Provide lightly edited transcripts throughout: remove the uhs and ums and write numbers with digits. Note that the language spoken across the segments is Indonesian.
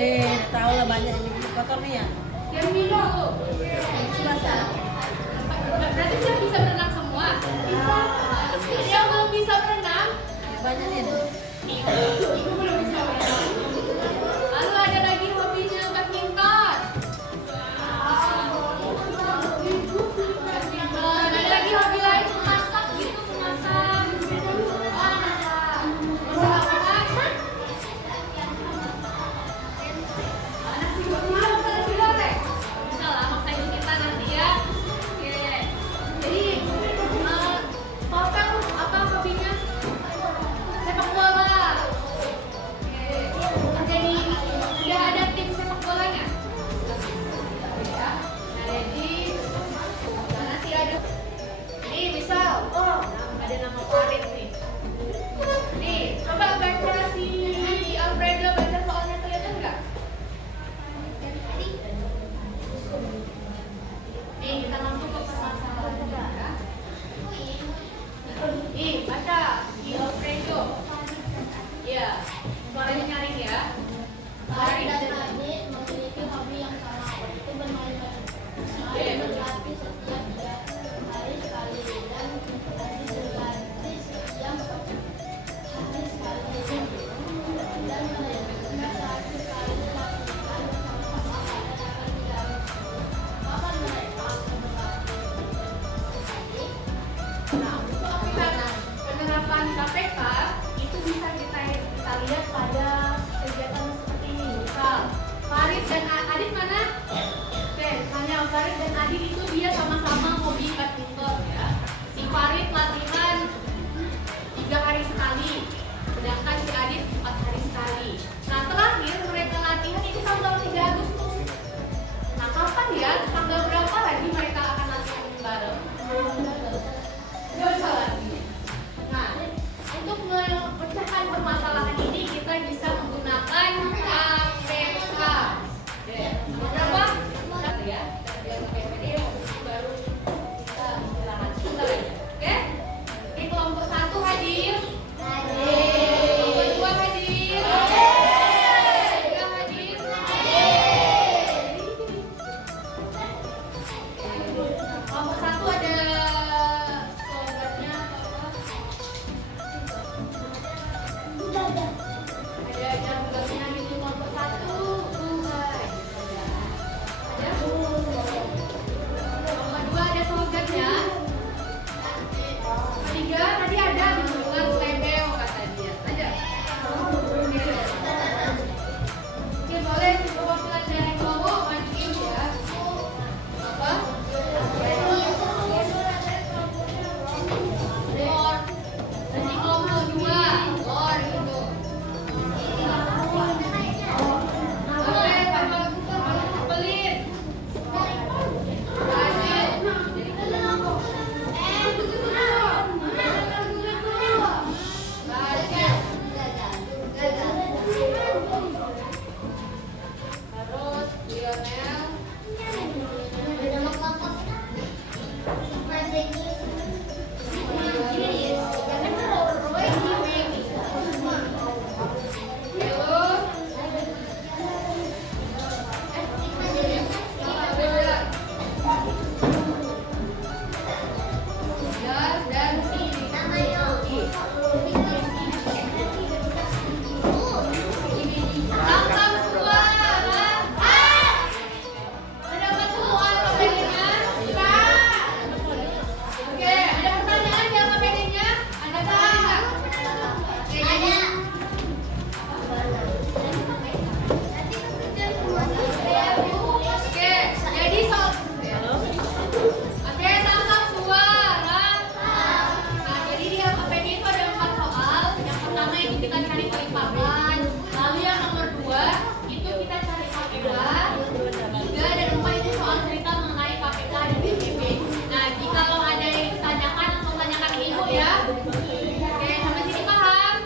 Tahu lah banyak ini kotor nih ya. Yang minum. Basah. Berarti dia bisa berenang semua? Bisa. Yang belum bisa berenang? Ya, banyak nih. Ibu belum bisa berenang. Lalu ada lagi hobinya badminton. Badminton. Ada lagi hobi lain memasak gitu, memasak. Masak apa? Nasi goreng. Bisa lah, maksain kita nanti ya. Oke. Jadi, Total apa hobinya? Sepak bola. Oke. Jadi, sudah ada tim sepak bolanya? Ya. Jadi, nanti ada. Nih, misal, ada nama Farid nih. Nih, coba baca si Alfredo, baca soalnya kelihatan nggak? Nih, kita langsung ke permasalahannya ya. Nih, baca si Alfredo. Iya, suaranya nyaring ya. Farid dan Adit memiliki hobi yang sama, yaitu bermain badminton. Mereka berlatih setiap hari sekali dan berlatih setiap hari sekali dan mereka selalu lakukan bersama-sama pada tanggal 3 kapan mereka akan berlatih tadi. Nah, untuk penerapan KPK itu bisa kita lihat pada kegiatan seperti ini. Misal, Farid dan Adit mana? Oke, hanya Farid dan Adit itu dia sama-sama hobi badminton ya. Si Farid latihan 3 hari sekali, sedangkan si Adit 4 hari sekali. Nah, terakhir mereka latihan itu tanggal 3 Agustus. Nah, kapan ya? Tanggal berapa lagi mereka akan latihan bareng? Gak usah lagi. Nah, untuk memecahkan permasalahan ini kita bisa menggunakan KPK. Berapa? Ya, biar PPD baru kita istirahat sebentar aja. Oke? Oke, kelompok 1 hadir. Kelompok 2 hadir. 3 hadir. Kelompok 1 ada slogannya apa? Ada jamnya gitu kelompok 1. Ada. Kelompok 2 ada slogannya. Kelompok 3 tadi ada dengan slebeo kata dia. Ada. Oke, boleh perwakilan dari kelompok majuin ya. Apa? Lor. Jadi kelompok 2 lor itu. Oke, pelit. Rajin. Terus Lionel. Hello. Dan Tangkap suara. Mendapat semua KPD-nya? Oke, ada pertanyaan yang KPD-nya? Ada nggak? Oke, jadi Oke, jadi soal Oke, tangkap suara. Nah, jadi di LKPD itu ada 4 soal. Yang pertama itu kita cari paling. Lalu yang nomor 2 itu kita cari KPK. 3 dan 4 itu soal cerita mengenai KPK dan BPP. Nah, jika ada yang ditanyakan langsung tanyakan ke ibu ya. Oke, sampai sini paham?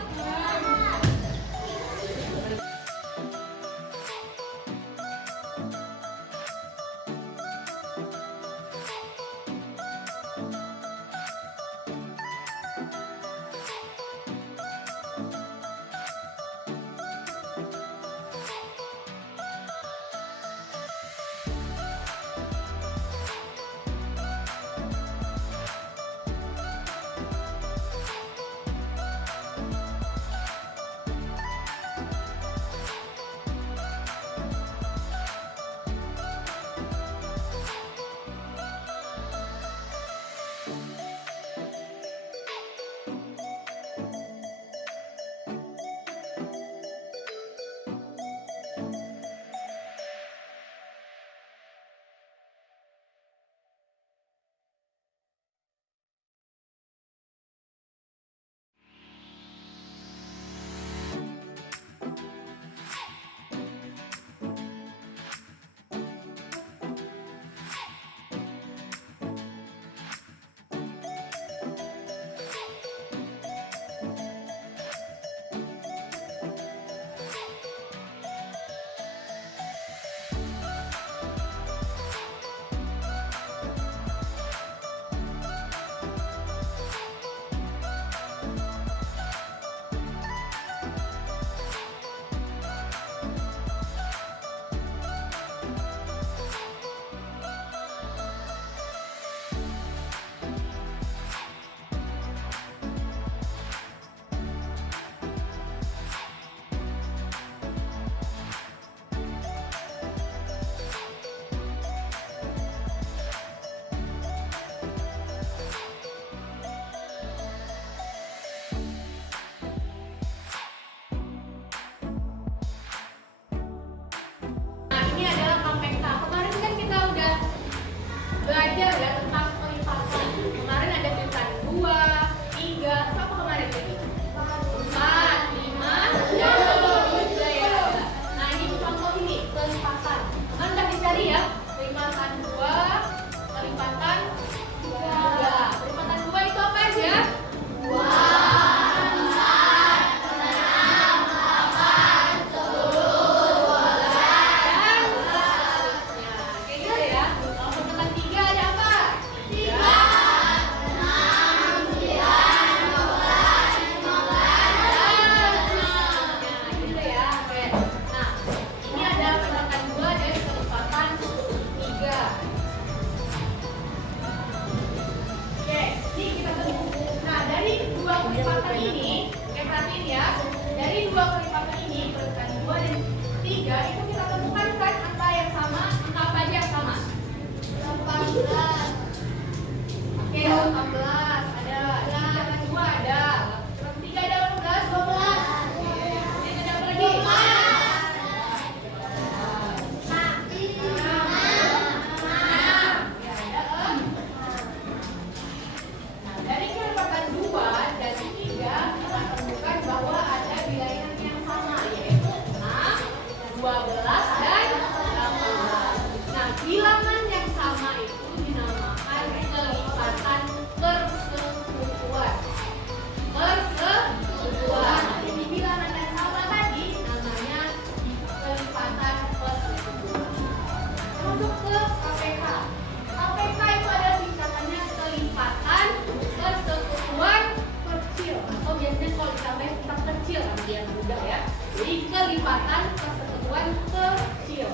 kelipatan persekutuan kecil.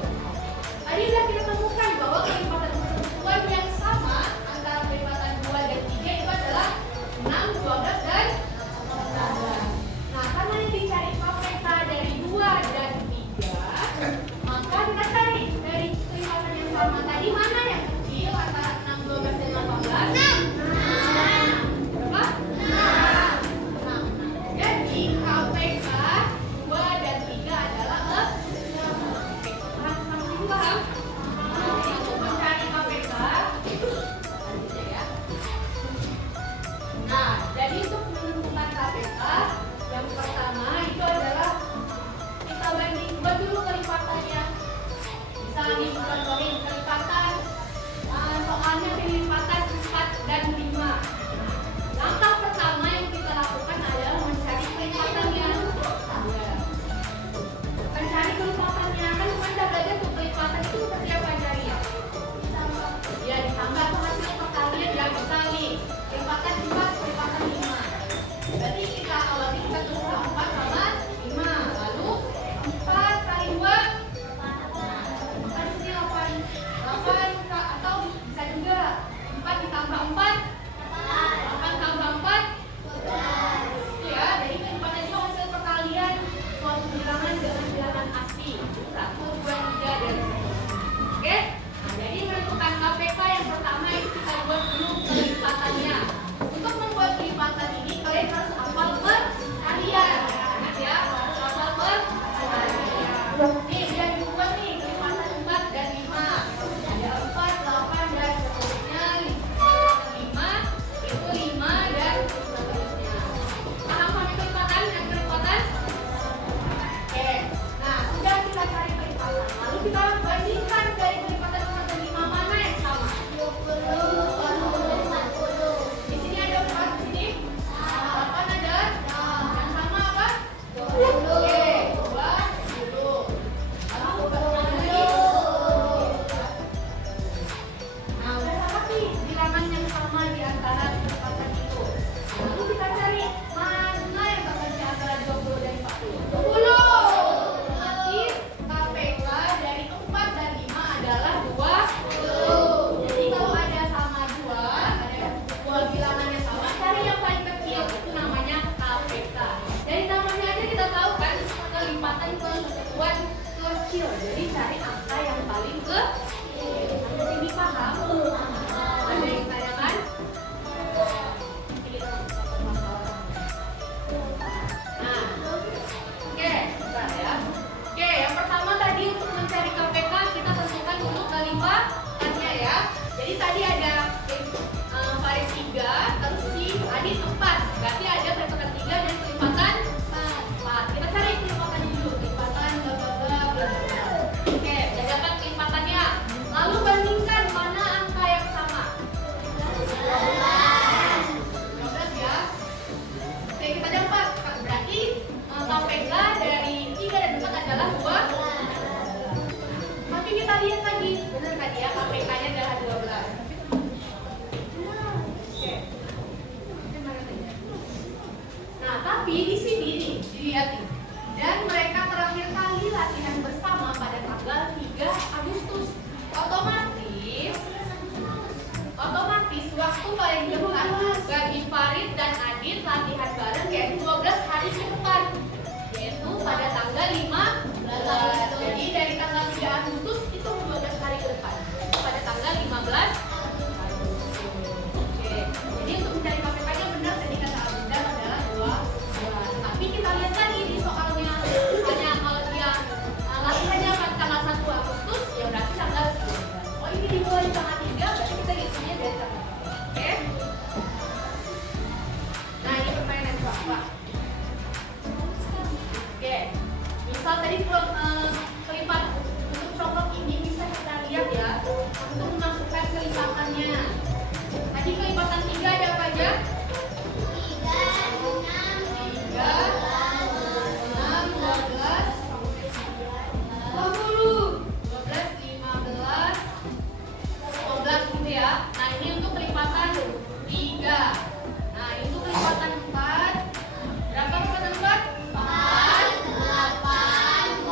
Tadi sudah kita temukan bahwa kelipatan persekutuan yang sama antara kelipatan 2 dan 3 itu adalah 6, 12, dan 14. Nah, karena ini dicari KPK dari 2 dan 3, maka kita cari dari kelipatan yang sama tadi mana yang kecil antara 6, 12, dan 18? 6. Berapa? 6. Jadi KPK 2 dan 3 adalah 6. Paham? Untuk mencari KPK ya. Nah, jadi untuk menentukan KPK yang pertama itu adalah kita buat dulu kelipatannya. Misalnya nih, contohin kelipatan soalnya kelipatan 4 dan 5. Langkah pertama yang kita lakukan adalah mencari kelipatannya. Ya. Mencari kelipatannya kan kita belajar tuh kelipatan itu seperti apa cari ya? Ya ditambah tuh hasil perkalian ya, misal nih kelipatan 4, kelipatan 5. Berarti kita awalnya kita tulis 4 sama 5. Lalu 4 kali 2 kan di sini 8 atau bisa juga 4 ditambah 4 8 tambah 4 itu ya. Jadi kelipatan itu hasil perkalian suatu bilangan dengan bilangan asli 1, 2, 3 dan oke. Nah, jadi menentukan KPK yang pertama itu kita buat dulu kelipatannya. Untuk membuat kelipatan ini kalian harus hafal perkalian. Ingat ya, harus hafal perkalian. Nih udah dibuat nih kelipatan 4 dan 5. Ada 4, 8 dan seterusnya. 5 itu 5 dan seterusnya. Paham ini kelipatan? Yang kelipatan? Oke. Nah, sudah kita cari kelipatan. Lalu kita bandingkan dari kelipatan 4 dan 5 mana yang sama? 40. Di sini ada 4, di sini 8 ada. Yang sama apa? 20. Oke, 20. Lalu lagi. Nah, udah dapat nih bilangan yang sama di antara kelipatan itu. Lalu kita cari mana yang sama di antara 20 dan 40. 20. Berarti KPK dari 4 dan 5 adalah 20. Jadi kalau ada sama 2, ada 2 bilangan yang sama, cari yang paling kecil. Itu namanya KPK. Dari namanya aja kita tahu kan kelipatan persekutuan kecil. Jadi cari angka yang paling kecil. Sampai sini paham? Ada yang tanyakan? Nah, oke, bentar ya. Oke, yang pertama tadi untuk mencari KPK kita tentukan dulu kelipatannya ya. Jadi tadi ada Farid 3, terus si Adit 4. Berarti ada kelipatan 3 dan kelipatan 4. Kita cari kelipatannya dulu. Kelipatan bla bla bla bla bla. Oke, udah dapat kelipatannya. Lalu bandingkan mana angka yang sama. 12 ya. Oke, kita ada 4. Berarti KPK dari 3 dan 4 adalah 2. Tapi kita lihat lagi. Benar tadi ya, KPK-nya adalah 12. Oke. Nah, tapi di sini nih, dilihat nih. Dan mereka terakhir kali latihan bersama pada tanggal 3 Agustus. Otomatis waktu paling dekat bagi Farid dan Adit latihan bareng yaitu 12 hari ke depan, yaitu pada tanggal 15. Jadi dari tanggal 3 Agustus itu 12 hari ke depan pada tanggal 15 Agustus. Oke. Jadi untuk mencari KPK-nya benar tadi kata Abunda adalah 2. Tapi kita lihat lagi di soalnya, misalnya kalau dia latihannya pada tanggal 1 Agustus ya berarti tanggal 12. Oh ini dimulai tanggal 3 berarti kita hitungnya dari tanggal 3. Oke. Nah ini permainan coba. Oke. Misal tadi kelipat untuk contoh ini bisa kita lihat ya untuk memasukkan kelipatannya. Tadi kelipatan 3 ada apa aja? 4, 8,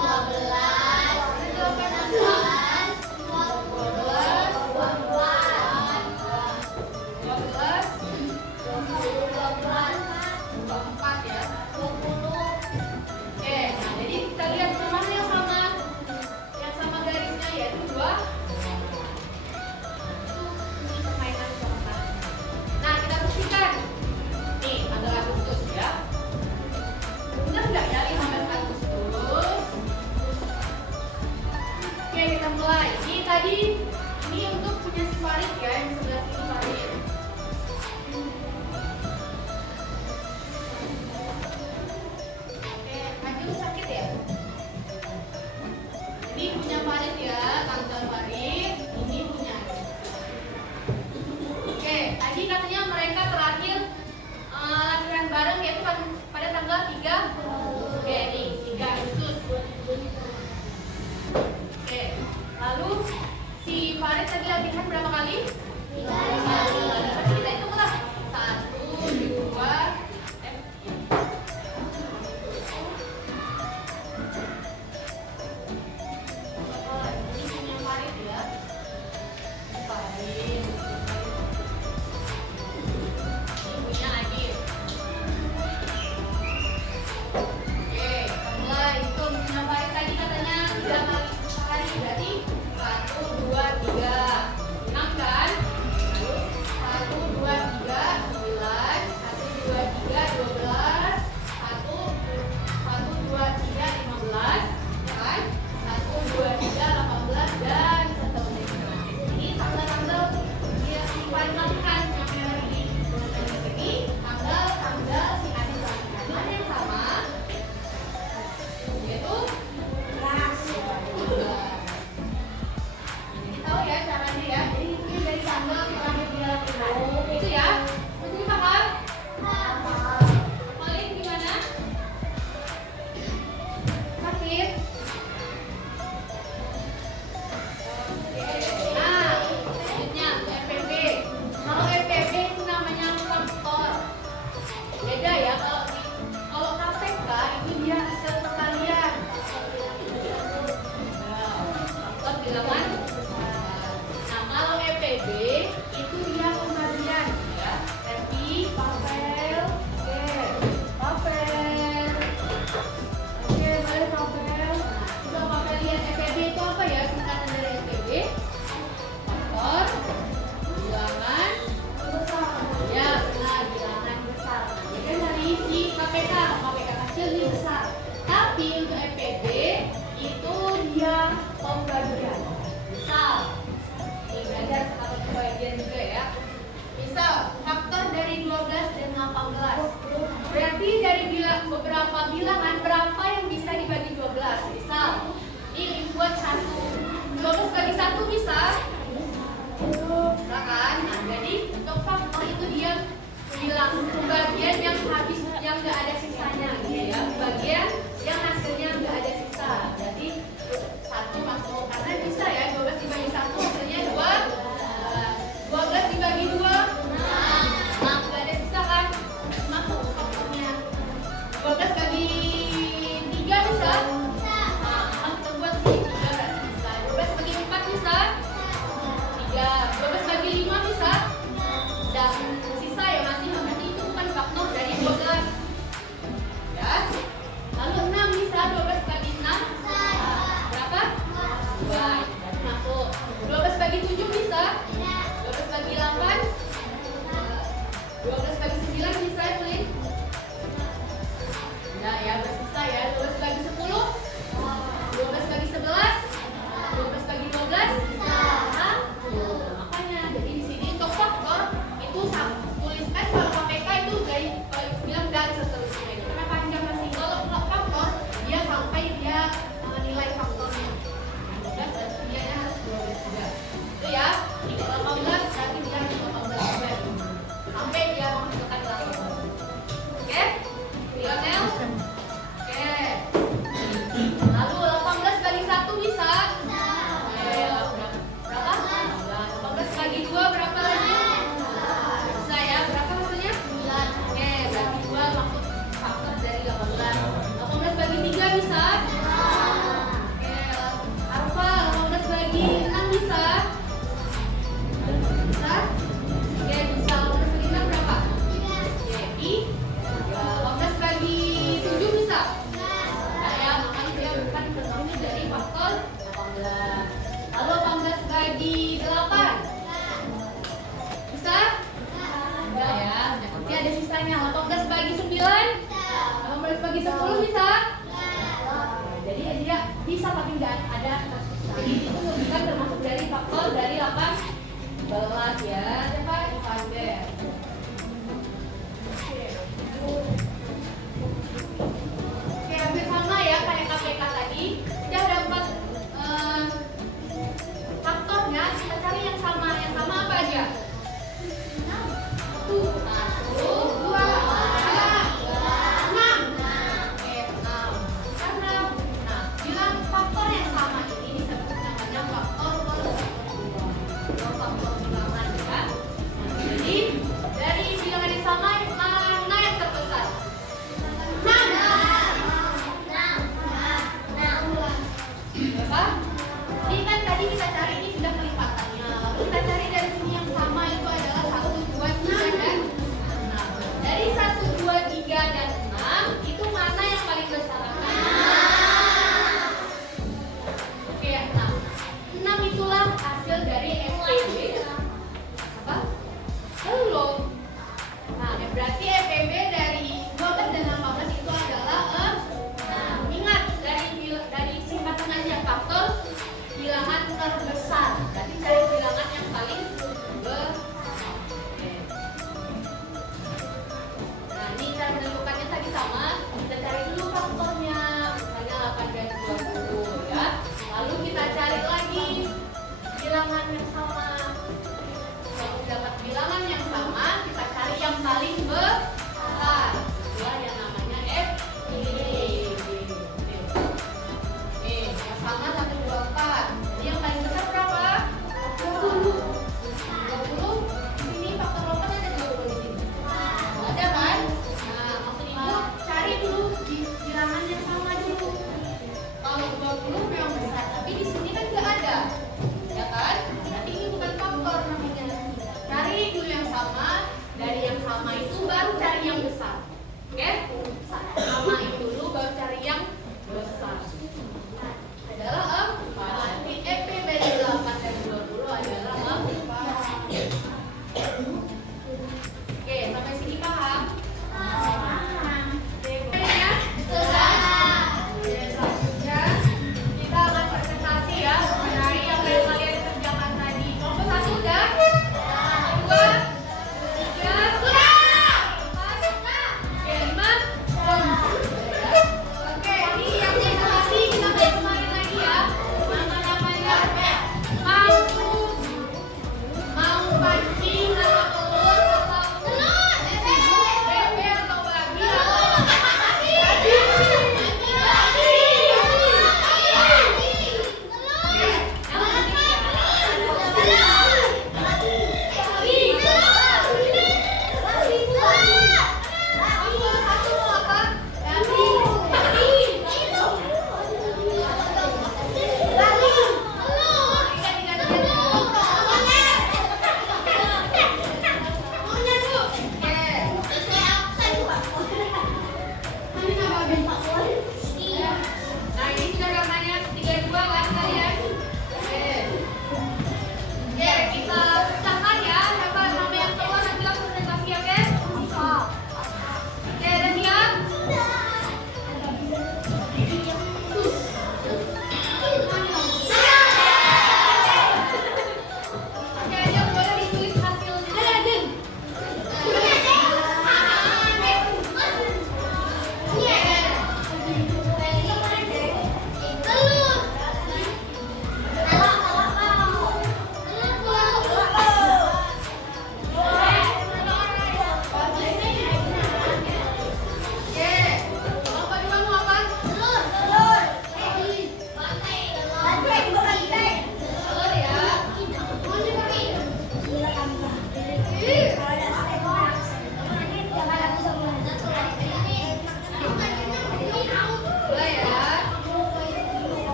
tadi ini untuk punya si Farid ya, yang sebelah sini Farid. Oke, Ajul sakit ya? Ini punya Farid ya, tanggal Farid. Ini punya Ajul. Oke, tadi katanya mereka terakhir latihan bareng yaitu pada tanggal 3. Oke, nih 3 Agustus. Oke, lalu si Farid tadi latihan berapa kali? 3 kali. Berarti kita hitung lah. 1, 2, ini punya Farid ya. Farid. Ini punya Adit. Oke, mulai hitung punya Farid tadi katanya 3 kali sehari, berarti 1, 2, 3. 6 kan? Lalu 1, 2, 3, 9. 1, 2, 3, 12. 1, 2, 3, 15. Ya kan? 1, 2, 3, 18 dan seterusnya. Ini tanggal-tanggal dia si Farid latihan yang merah ini. Ini tanggal si Adit latihan. Mana yang sama? Yaitu kelas 12. Jadi tahu ya caranya ya. Jadi mungkin dari tanggal terakhir dia latihan. Itu ya. Mesti paham? Paling gimana? Sakit? Oke. Nah, selanjutnya EPB. Kalau EPB itu namanya faktor. Beda ya kalau KPK itu dia hasil perkalian. Faktor bilangan. Nah, kalau EPB itu dia pembagian ya. Tapi papel, oke, papel. Oke, balik papel. Coba papel lihat EPB itu apa ya? Singkatan dari EPB. Faktor, bilangan besar. Ya, benar, bilangan besar. Jadi kan dari si KPK kecil ini besar. Tapi untuk EPB itu dia pembagian. Misal, ini belajar atau pembagian juga ya. Misal, faktor dari 12 dan 18. Berarti dari beberapa bilangan berapa yang bisa dibagi 12? Misal, ini buat 1. 12 bagi 1 bisa? Bisa kan? Nah, jadi untuk faktor itu dia bilang pembagian yang habis, yang nggak ada sisanya gitu ya. Pembagian yang hasilnya nggak ada sisa. Jadi 1 masuk karena bisa ya 12 dibagi 1 hasilnya 2. 12 dibagi 2. Nah, nggak ada sisa kan? Masuk faktornya. 12 bagi 3 bisa? Nah, kita buat sini 3 berarti bisa. 12 bagi 4 bisa? 3. 12 bagi 5 bisa? Dan sisa ya masih, berarti itu bukan faktor dari 12 ya. Lalu 6 bisa? 12 bagi 6 berapa? 2, berarti masuk. 12 bagi 7 bisa? 12 bagi 8 12 bagi 9 bisa ya, Lin? Enggak ya, bersisa ya. 12 bagi 10 12 bagi 11 12 bagi 12 makanya jadi di sini untuk faktor itu tuliskan kalau KPK itu dari bilang dan seterusnya itu karena panjang masih. Kalau faktor dia sampai dia nilai faktornya 12 dan dia harus 12 juga itu ya. Ini 18 berarti dia harus 18 juga sampai dia menghasilkan 18. Oke? Lionel? Oke. Lalu 18 bagi 1 bisa? Berapa? 18 bagi 2 berapa lagi? Bisa ya? Berapa maksudnya? 9. Oke, berarti 2 maksud faktor dari 18. 18 bagi 3 bisa? Oke, Arfa, 18 bagi 6 bisa? Bisa? Oke, bisa. 18 bagi 6 berapa? Oke, 18 bagi 7 bisa? Nah ya, makanya dia bukan termasuk dari faktor 18. Lalu 18 bagi 8 bisa? Enggak ya, nanti ada sisanya. 18 bagi 9 18 bagi 10 bisa? Jadi dia bisa tapi nggak ada. Jadi itu bukan termasuk dari faktor 11 ya. Siapa? Ivander. Oke, hampir sama ya kayak KPK tadi. Udah dapat faktornya, kita cari yang sama. Yang sama apa aja? 1, 2, 6. Oke, 6. Karena, bilang faktor yang sama ini disebut namanya faktor 1, 2. Faktor bilangan ya.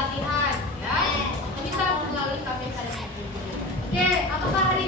pelatihan, ya. Bisa melalui KPK dan MPJ. Oke, apakah hari